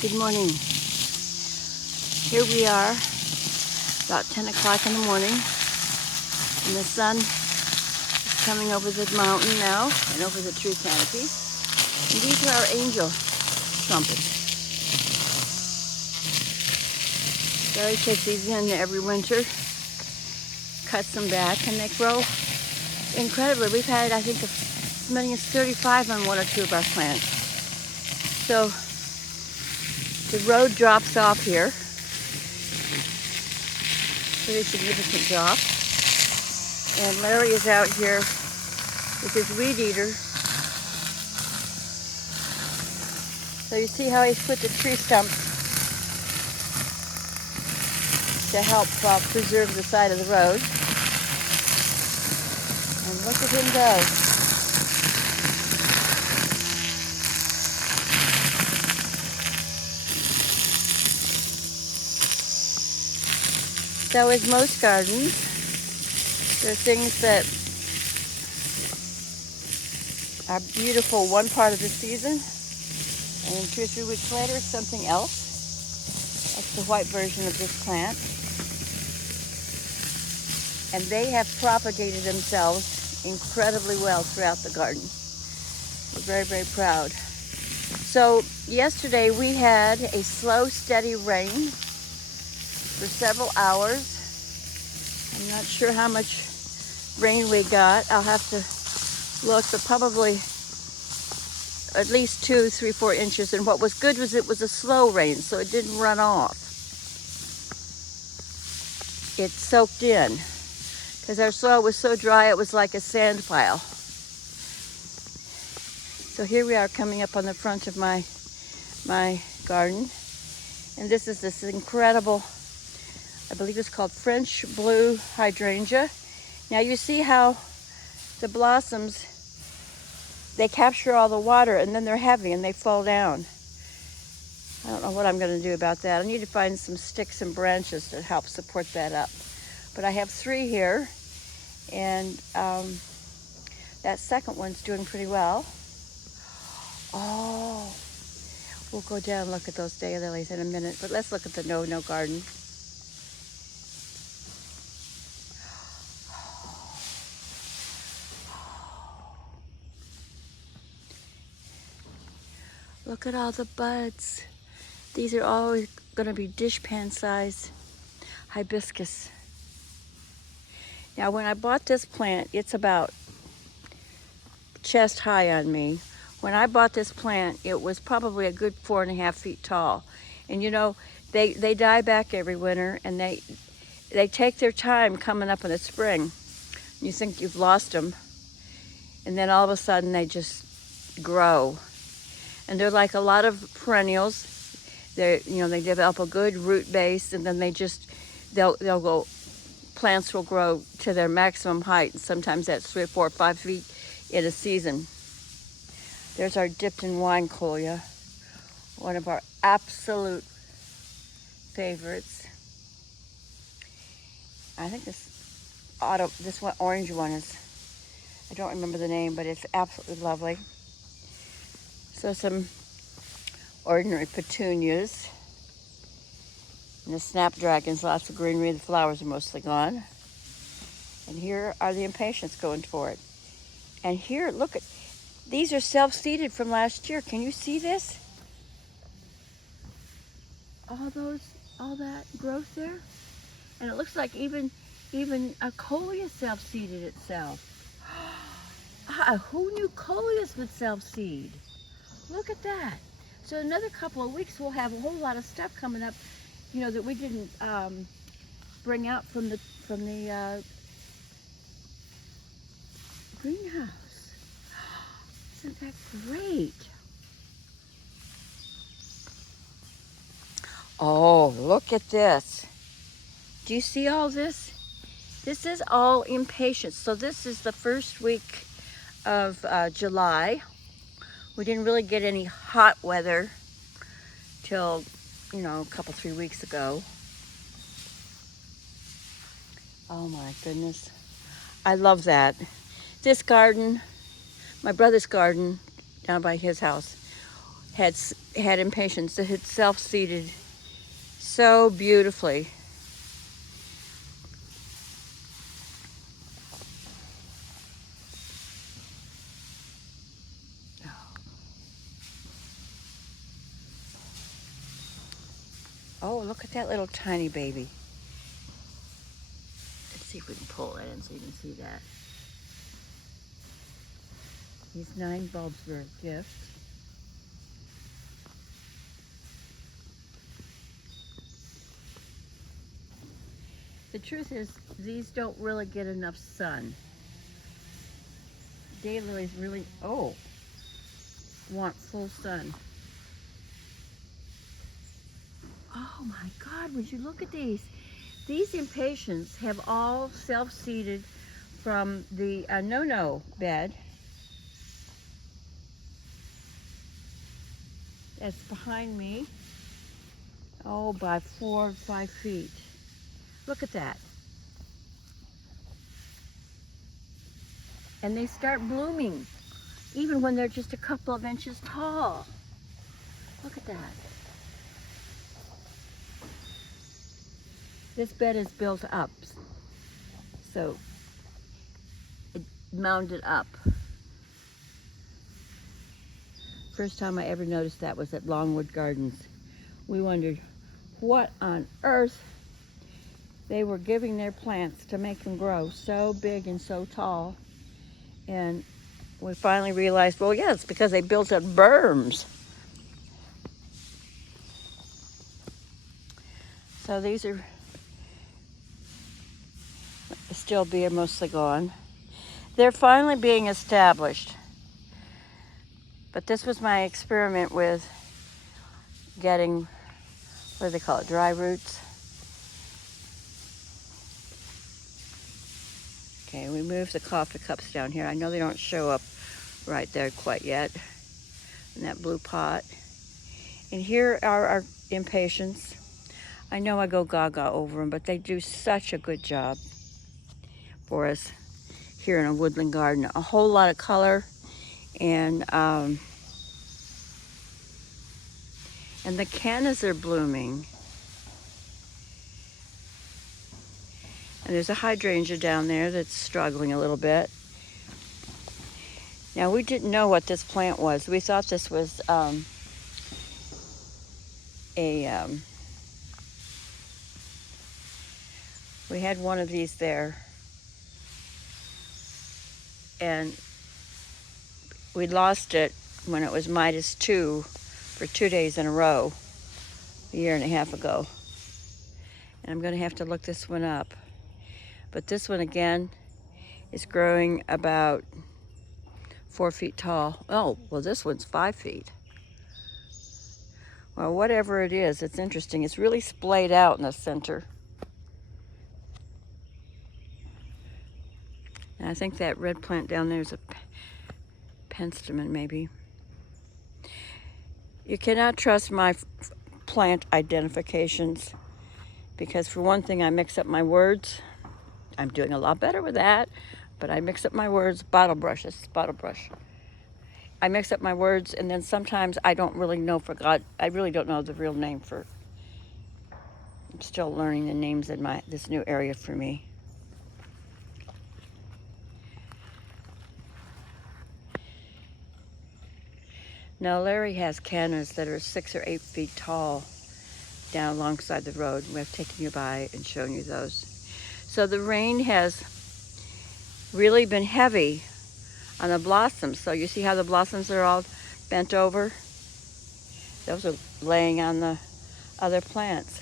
Good morning. Here we are, about 10 o'clock in the morning, and the sun is coming over the mountain now and over the tree canopy. And these are our angel trumpets. Barry takes these in every winter, cuts them back, and they grow incredibly. We've had, I think, as many as 35 on one or two of our plants. So the road drops off here. Pretty significant drop. And Larry is out here with his weed eater. So you see how he's put the tree stumps to help preserve the side of the road. And look at him go. So as most gardens, there are things that are beautiful one part of the season, and 2 or 3 weeks later, something else. That's the white version of this plant. And they have propagated themselves incredibly well throughout the garden. We're very, very proud. So yesterday we had a slow, steady rain for several hours. I'm not sure how much rain we got. I'll have to look, but probably at least 2, 3, 4 inches. And what was good was it was a slow rain, so it didn't run off. It soaked in, because our soil was so dry it was like a sand pile. So here we are coming up on the front of my garden. And this is this incredible, I believe it's called French blue hydrangea. Now you see how the blossoms, they capture all the water and then they're heavy and they fall down. I don't know what I'm going to do about that. I need to find some sticks and branches to help support that up. But I have 3 here, and that second one's doing pretty well. Oh, we'll go down and look at those daylilies in a minute, but let's look at the no garden. Look at all the buds. These are all going to be dishpan size hibiscus. Now when I bought this plant, it's about chest high on me. When I bought this plant, it was probably a good 4.5 feet tall. And you know, they die back every winter, and they take their time coming up in the spring. You think you've lost them, and then all of a sudden they just grow. And they're like a lot of perennials. They develop a good root base, and then they'll go. Plants will grow to their maximum height, and sometimes that's 3 or 4 or 5 feet in a season. There's our dipped in wine Coleus, one of our absolute favorites. I think this one, orange one is, I don't remember the name, but it's absolutely lovely. So some ordinary petunias. And the snapdragons, lots of greenery. The flowers are mostly gone. And here are the impatiens going for it. And here, look at, these are self-seeded from last year. Can you see this? All that growth there? And it looks like even a Coleus self-seeded itself. Who knew Coleus would self-seed? Look at that. So another couple of weeks we'll have a whole lot of stuff coming up, you know, that we didn't bring out from the greenhouse. Isn't that great? Oh, look at this. Do you see all this? This is all impatiens. So this is the first week of July. We didn't really get any hot weather till, you know, a couple, 3 weeks ago. Oh my goodness. I love that. This garden, my brother's garden down by his house, had impatiens that had self-seeded so beautifully. Oh, look at that little tiny baby. Let's see if we can pull that in so you can see that. These 9 bulbs were a gift. The truth is, these don't really get enough sun. Daylilies really, want full sun. Oh my God, would you look at these? These impatiens have all self-seeded from the no-no bed. That's behind me. Oh, by 4 or 5 feet. Look at that. And they start blooming, even when they're just a couple of inches tall. Look at that. This bed is built up, so it mounded up. First time I ever noticed that was at Longwood Gardens. We wondered what on earth they were giving their plants to make them grow so big and so tall. And we finally realized, well, yeah, it's because they built up berms. So these are still being mostly gone. They're finally being established. But this was my experiment with getting, what do they call it, dry roots. Okay, we moved the coffee cups down here. I know they don't show up right there quite yet in that blue pot. And here are our impatiens. I know I go gaga over them, but they do such a good job for us here in a woodland garden. A whole lot of color, and the cannas are blooming. And there's a hydrangea down there that's struggling a little bit. Now, we didn't know what this plant was. We thought this was we had one of these there, and we lost it when it was -2 for 2 days in a row a year and a half ago. And I'm going to have to look this one up. But this one again is growing about 4 feet tall. Oh, well, this one's 5 feet. Well, whatever it is, it's interesting. It's really splayed out in the center. And I think that red plant down there is a penstemon, maybe. You cannot trust my plant identifications because, for one thing, I mix up my words. I'm doing a lot better with that, but I mix up my words. Bottle brush, this is bottle brush. I mix up my words, and then sometimes I don't really know I really don't know the real name for. I'm still learning the names in this new area for me. Now, Larry has cannas that are 6 or 8 feet tall down alongside the road. We've taken you by and shown you those. So the rain has really been heavy on the blossoms. So you see how the blossoms are all bent over? Those are laying on the other plants.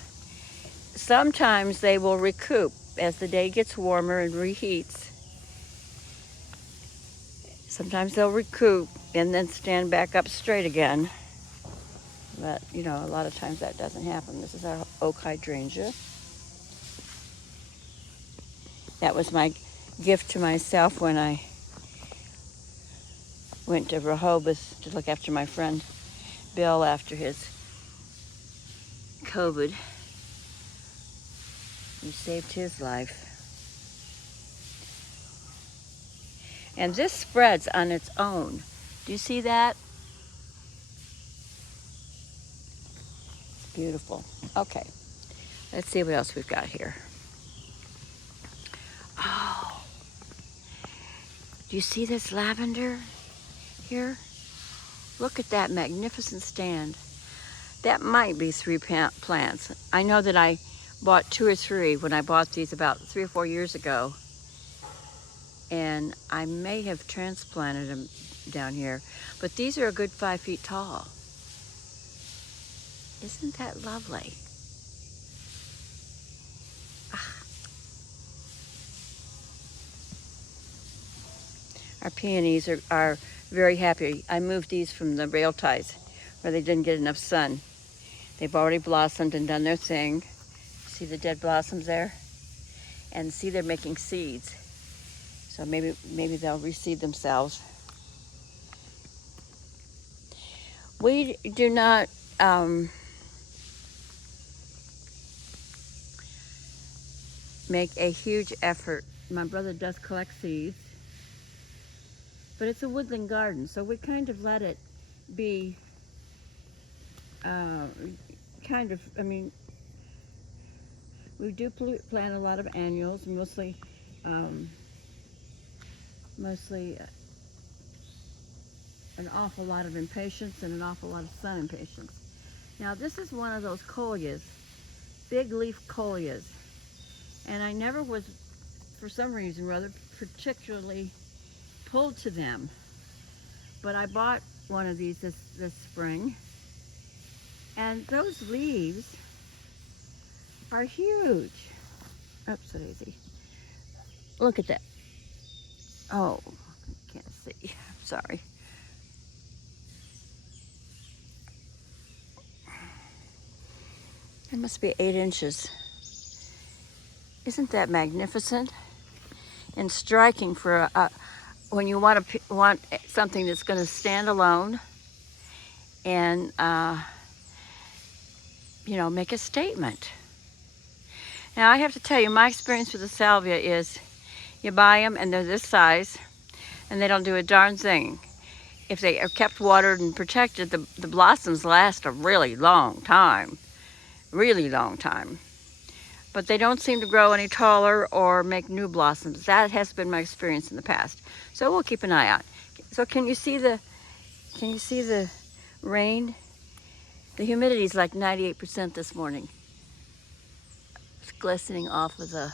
Sometimes they will recoup as the day gets warmer and reheats. Sometimes they'll recoup and then stand back up straight again. But, a lot of times that doesn't happen. This is our oak hydrangea. That was my gift to myself when I went to Rehoboth to look after my friend Bill after his COVID. We saved his life. And this spreads on its own. Do you see that? Beautiful. Okay, let's see what else we've got here. Oh, do you see this lavender here? Look at that magnificent stand. That might be 3 plants. I know that I bought 2 or 3 when I bought these about 3 or 4 years ago. And I may have transplanted them down here. But these are a good 5 feet tall. Isn't that lovely? Our peonies are very happy. I moved these from the rail ties where they didn't get enough sun. They've already blossomed and done their thing. See the dead blossoms there? And see, they're making seeds. So maybe they'll reseed themselves. We do not make a huge effort. My brother does collect seeds, but it's a woodland garden, so we kind of let it be we do plant a lot of annuals, mostly an awful lot of impatiens and an awful lot of sun impatiens. Now this is one of those Coleus, big leaf Coleus, and I never was, for some reason or other, particularly pulled to them. But I bought one of these this spring, and those leaves are huge. Oops, daisy. Look at that. Oh, I can't see. Sorry. It must be 8 inches. Isn't that magnificent and striking for when you want something that's going to stand alone and make a statement. Now I have to tell you, my experience with the salvia is you buy them and they're this size and they don't do a darn thing. If they are kept watered and protected, the blossoms last a really long time. But they don't seem to grow any taller or make new blossoms. That has been my experience in the past. So we'll keep an eye out. So can you see the rain? The humidity is like 98% this morning. It's glistening off of the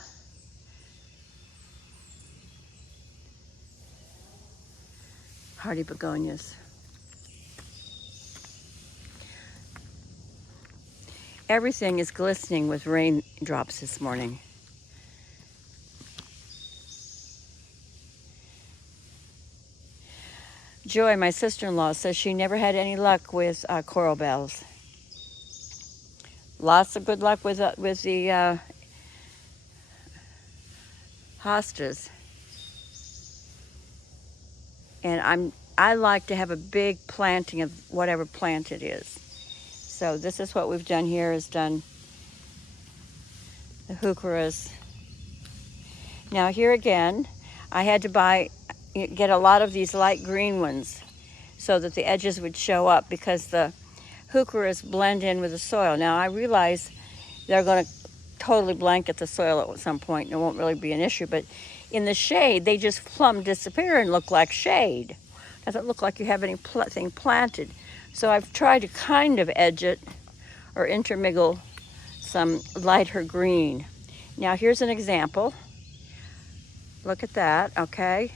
hardy begonias. Everything is glistening with raindrops this morning. Joy, my sister-in-law, says she never had any luck with coral bells. Lots of good luck with the hostas. And I like to have a big planting of whatever plant it is. So this is what we've done here, is done the heucheras. Now here again, I had to get a lot of these light green ones so that the edges would show up, because the heucheras blend in with the soil. Now I realize they're going to totally blanket the soil at some point and it won't really be an issue, but in the shade they just plumb disappear and look like shade. Doesn't look like you have anything planted. So I've tried to kind of edge it or intermingle some lighter green. Now here's an example. Look at that, okay?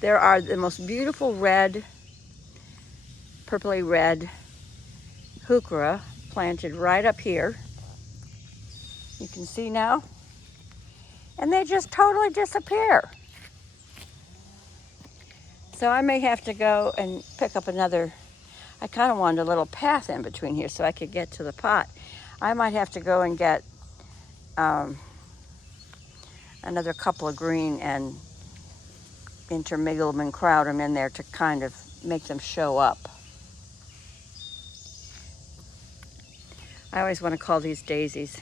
There are the most beautiful red, purpley red heuchera planted right up here. You can see now. And they just totally disappear. So I may have to go and pick up another. I kind of wanted a little path in between here so I could get to the pot. I might have to go and get another couple of green and intermingle them and crowd them in there to kind of make them show up. I always want to call these daisies.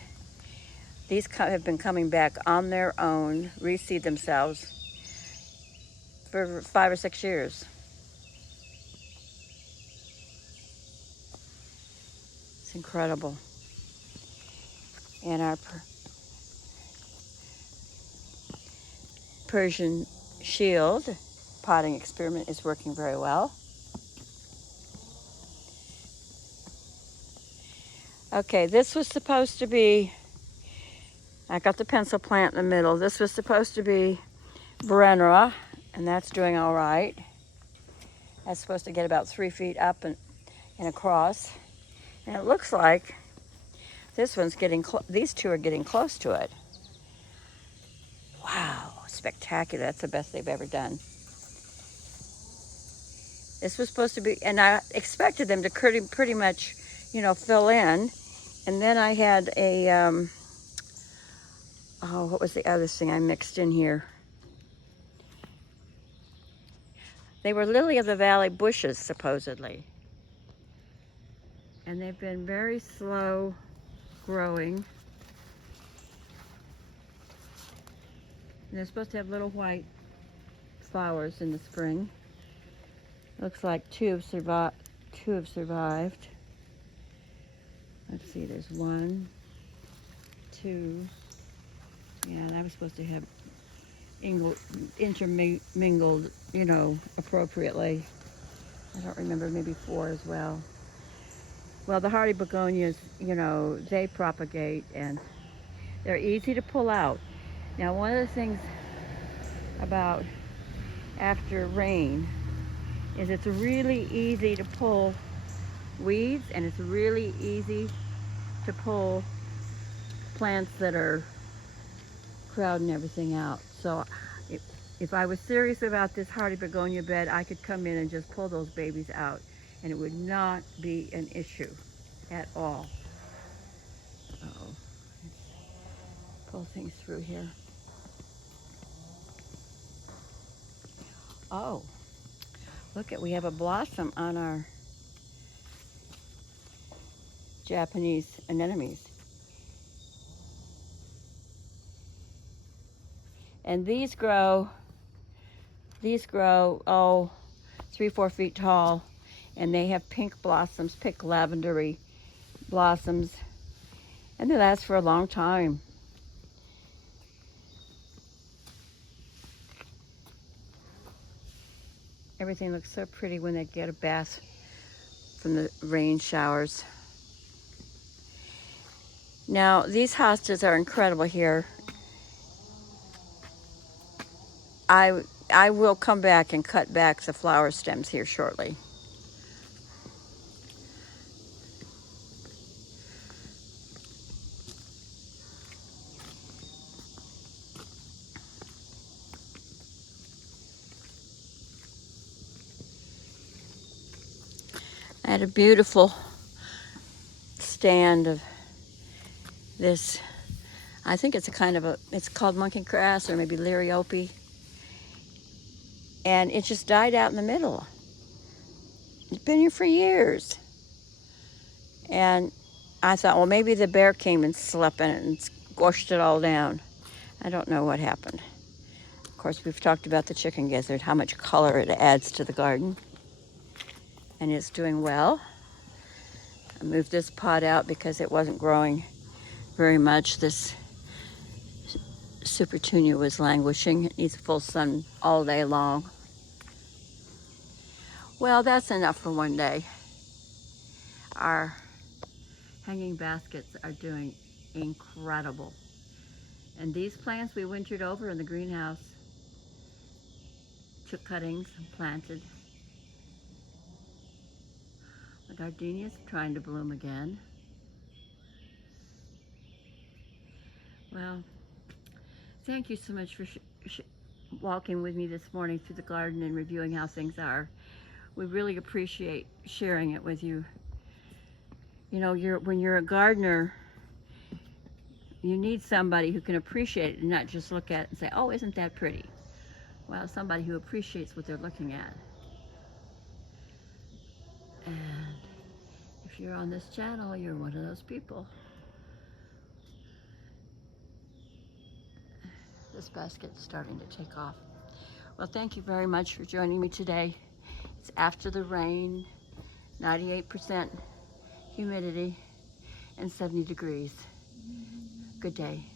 These have been coming back on their own, reseed themselves for 5 or 6 years. It's incredible. And our Persian shield potting experiment is working very well. Okay, this was supposed to be, I got the pencil plant in the middle. This was supposed to be Brenera, and that's doing all right. That's supposed to get about 3 feet up and across. And it looks like this one's getting, these two are getting close to it. Wow, spectacular. That's the best they've ever done. This was supposed to be, and I expected them to pretty much, you know, fill in. And then I had a, oh, what was the other thing I mixed in here? They were lily of the valley bushes, supposedly. And they've been very slow growing. And they're supposed to have little white flowers in the spring. Looks like two have survived. Let's see, there's 1, 2. Yeah, and I was supposed to have intermingled, you know, appropriately. I don't remember, maybe 4 as well. Well, the hardy begonias, you know, they propagate and they're easy to pull out. Now, one of the things about after rain is it's really easy to pull weeds, and it's really easy to pull plants that are crowding everything out. So if I was serious about this hardy begonia bed, I could come in and just pull those babies out, and it would not be an issue at all. Uh-oh. Let's pull things through here. Oh, look we have a blossom on our Japanese anemones. And these grow, oh, 3-4 feet tall, and they have pink blossoms, pink lavendery blossoms, and they last for a long time. Everything looks so pretty when they get a bath from the rain showers. Now, these hostas are incredible here. I will come back and cut back the flower stems here shortly. I had a beautiful stand of this, I think it's a kind of a, it's called monkey grass or maybe liriope. And it just died out in the middle. It's been here for years. And I thought, well, maybe the bear came and slept in it and squashed it all down. I don't know what happened. Of course, we've talked about the chicken gizzard, how much color it adds to the garden. And it's doing well. I moved this pot out because it wasn't growing very much. This Supertunia was languishing. It needs full sun all day long. Well, that's enough for one day. Our hanging baskets are doing incredible. And these plants we wintered over in the greenhouse. Took cuttings and planted. The gardenia's trying to bloom again. Well, thank you so much for walking with me this morning through the garden and reviewing how things are. We really appreciate sharing it with you. You know, when you're a gardener, you need somebody who can appreciate it and not just look at it and say, oh, isn't that pretty? Well, somebody who appreciates what they're looking at. And if you're on this channel, you're one of those people. This basket's starting to take off. Well, thank you very much for joining me today. It's after the rain, 98% humidity, and 70 degrees. good day.